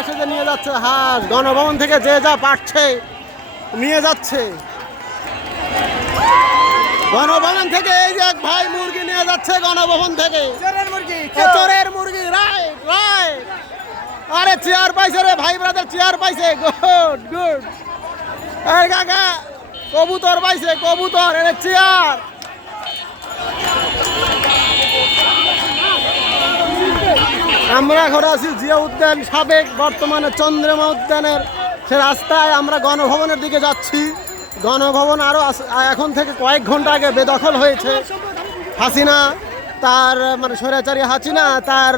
এসে যে নিয়ে যাচ্ছে হাঁস, গণভবন থেকে যে যা পারছে নিয়ে যাচ্ছে। গণভবন থেকে এই যে এক ভাই মুরগি নিয়ে যাচ্ছে, গণভবন থেকে চোরের মুরগি। Right right. আরে চেয়ার পাইছে রে ভাই ব্রাদার, চেয়ার পাইছে। Good good. এই কাকা কবুতর পাইছে, কবুতর। এর চেয়ার। আমরা এখন আছি জিয়া উদ্যান, সাবেক বর্তমানে চন্দ্রমা উদ্যানের সে রাস্তায়। আমরা গণভবনের দিকে যাচ্ছি। গণভবন আরও এখন থেকে কয়েক ঘন্টা আগে বেদখল হয়েছে। হাসিনা তার মানে স্বৈরাচারী হাসিনা তার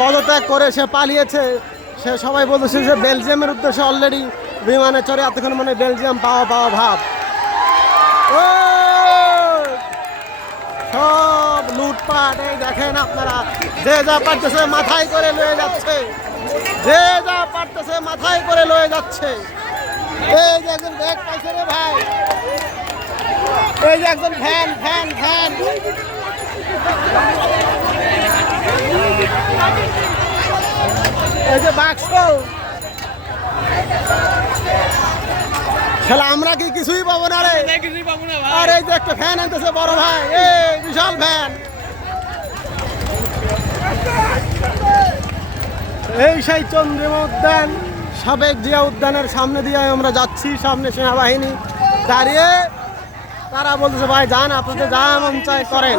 পদত্যাগ করে সে পালিয়েছে। সে সবাই বলতেছে যে বেলজিয়ামের উদ্দেশ্যে অলরেডি বিমানে চড়ে এতক্ষণ মানে বেলজিয়াম পাওয়া ভাব। ও সব লুটপাট। এই দেখেন আপনারা, যে যা পারতেছে মাথায় করে লয়ে যাচ্ছে, যে যা পারতেছে মাথায় করে লয়ে যাচ্ছে। এই যে একজন ব্যাগ পাইছে রে ভাই, এই যে একজন ভ্যান ভ্যান ভ্যান। এই যে বাক্স, খেলা আমরা কি কিছুই পাবো না রে। আর এই যে একটা ফ্যান আনতেছে বড় ভাই, এই বিশাল ফ্যান। এই সেই চন্দ্রিমা উদ্যান, সাবেক জিয়া উদ্যানের সামনে দিয়ে আমরা যাচ্ছি। সামনে সেনাবাহিনী দাঁড়িয়ে, তারা বলতেছে ভাই যান, আপনাদের যা মন চায় করেন।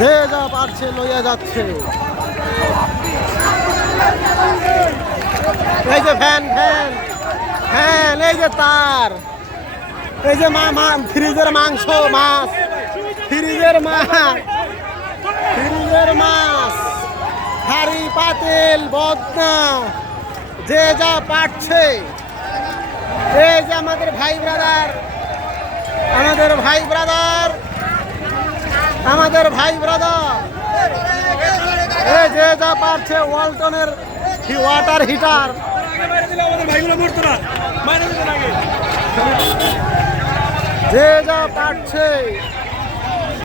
যে যা পারছে লইয়া যাচ্ছে। এই যে ফ্যান ফ্যান ফ্যান, এই যে তার, এই যে ফ্রিজের মাংস, মাছ, ফ্রিজের মাছ, ফ্রিজের মাছ, হাড়ি পাতিল বদনা, যে যা পারছে। এই যে আমাদের ভাই ব্রাদার, আমাদের ভাই ব্রাদার, আমাদের ভাই ব্রাদার, এই যে যা পারছে। ওয়ালটনের ওয়াটার হিটার, যে যা পারছে।